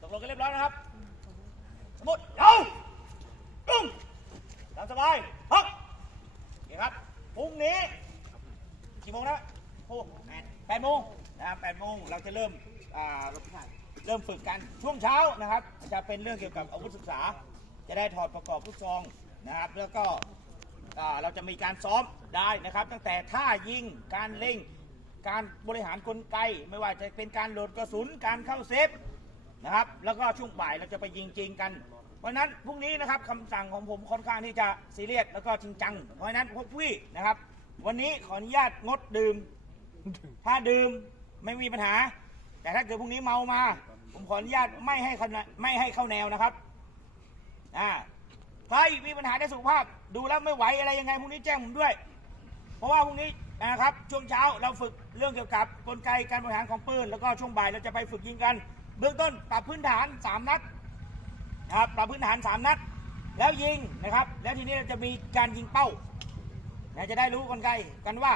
ตกลงกันเรียบร้อยนะครับ สมุดเอาตึ้งตามสบายพักโอเคครับ พรุ่งนี้ กี่โมงนะโอ้แปดโมงนะครับแปดโมงเราจะเริ่มอ่าเริ่มฝึกกัน ช่วงเช้านะครับ จะเป็นเรื่องเกี่ยวกับอาวุธศึกษา จะได้ถอดประกอบลูกซองนะครับ แล้วก็เราจะมีการซ้อมได้นะครับ ตั้งแต่ท่ายิง การเล็ง การบริหารกลไก ไม่ว่าจะเป็นการโหลดกระสุนการเข้าเซฟนะครับ แล้วก็ช่วงบ่ายเราจะไปยิงจริงกัน เพราะนั้นพรุ่งนี้นะครับคำสั่งของผมค่อนข้างที่จะซีเรียสแล้วก็จริงจัง เพราะนั้นพวกพี่นะครับ วันนี้ขออนุญาตงดดื่ม ถ้าดื่มไม่มีปัญหา แต่ถ้าเกิดพรุ่งนี้เมามา ผมขออนุญาตไม่ให้เข้าไม่ให้เข้าแนวนะครับอ่าใครมีปัญหาในสุขภาพดูแล้วไม่ไหวอะไรยังไงพรุ่งนี้แจ้งผมด้วย เพราะว่าพรุ่งนี้ นะครับช่วงเช้าเราฝึกเรื่องเกี่ยวกับกลไกการบริหารของปืนแล้วก็ช่วงบ่ายเราจะไปฝึกยิงกัน เบื้องต้นปรับพื้นฐาน 3 นัดนะครับปรับพื้นฐาน 3 นัด แล้วยิงนะครับ แล้วทีนี้เราจะมีการยิงเป้านะจะได้รู้กลไกกันว่า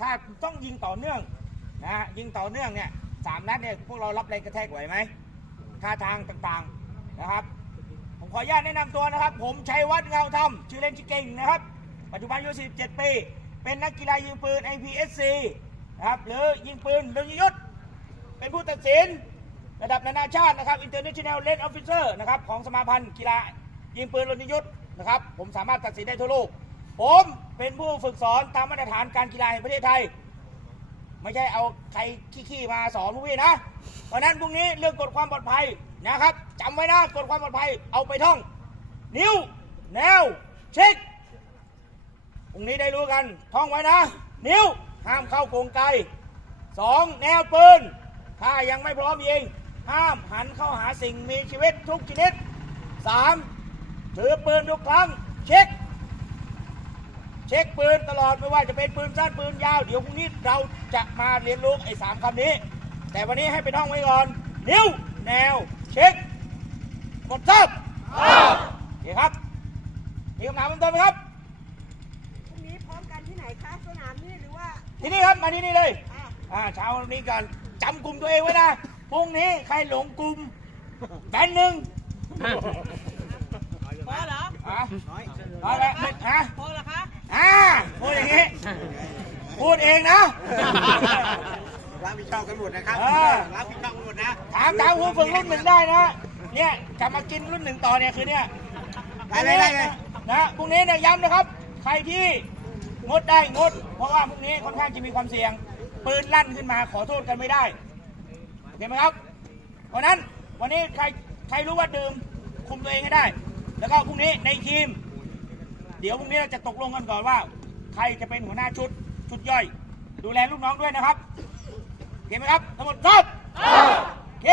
ถ้าต้องยิงต่อเนื่องนะยิงต่อเนื่องเนี่ยสามนัดเนี่ยพวกเรารับแรงกระแทกไหวไหมท่าทางต่างๆนะครับ ผมขออนุญาตแนะนำตัวนะครับ ผมชัยวัฒน์เงาธรรมชื่อเล่นชื่อเก่งนะครับ ปัจจุบันอายุ47ปี เป็นนักกีฬายิงปืน IPSC นะครับหรือยิงปืนลุยยุทธเป็นผู้ตัดสินระดับนานาชาตินะครับ International Red Officer นะครับของสมาพันธ์กีฬายิงปืนรณยุทธ์นะครับผมสามารถตัดสินได้ทั่วโลก ผมเป็นผู้ฝึกสอนตามมาตรฐานการกีฬาแห่งประเทศไทย ไม่ใช่เอาใครขี้ๆมาสอนพวกพี่นะเพราะนั้นพรุ่งนี้เรื่องกฎความปลอดภัยนะครับจำไว้นะกฎความปลอดภัยเอาไปท่อง นิ้ว แนว เช็ค รุ่งนี้ได้รู้กัน ท่องไว้นะ นิ้ว ห้ามเข้ากรงไกสองแนวปืน ถ้ายังไม่พร้อมยิง ห้ามหันเข้าหาสิ่งมีชีวิตทุกชนิดสามถือปืนทุกครั้ง เช็ค เช็คปืนตลอดไม่ว่าจะเป็นปืนสั้นปืนยาว เดี๋ยวพรุ่งนี้เราจะมาเรียนรู้ไอ้สามคำนี้ แต่วันนี้ให้ไปท่องไว้ก่อน นิ้ว แนว เช็คหมดทราบโอเคครับมีคำถามเพิ่มเติมไหมครับ พรุ่งนี้พร้อมกันที่ ไหนคะสนามนี่หรือว่าที่นี่ครับมาที่นี่เลย อะอ่าเช้านี้กันจำกลุ่มตัวเองไว้นะพรุ่งนี้ใครหลงกลุ่มแบนหนึ่งพอเหรออะเอาละไม่ฮะพอเหรอคะอ่าพูดอย่างนี้ พูดเองนะ รับผิดชอบกันหมดนะครับเออ รับผิดชอบกันหมดนะถามถามครูฝึกรุ่นหนึ่งได้นะ เนี่ยจะมากินรุ่นหนึ่งต่อเนี่ยคือเนี่ย ได้เลยได้เลยนะพรุ่งนี้เนี่ยย้ำนะครับ ใครที่ งดได้งด เพราะว่าพรุ่งนี้ค่อนข้างจะมีความเสี่ยง ปืนลั่นขึ้นมาขอโทษกันไม่ได้เห็นไหมครับ เพราะนั้นวันนี้ใครใครรู้ว่าดื่มคุมตัวเองให้ได้ แล้วก็พรุ่งนี้ในทีม เดี๋ยวพรุ่งนี้เราจะตกลงกันก่อนว่า ใครจะเป็นหัวหน้าชุดชุดย่อย ดูแลลูกน้องด้วยนะครับโอเคไหมครับทั้งหมดครับโอเค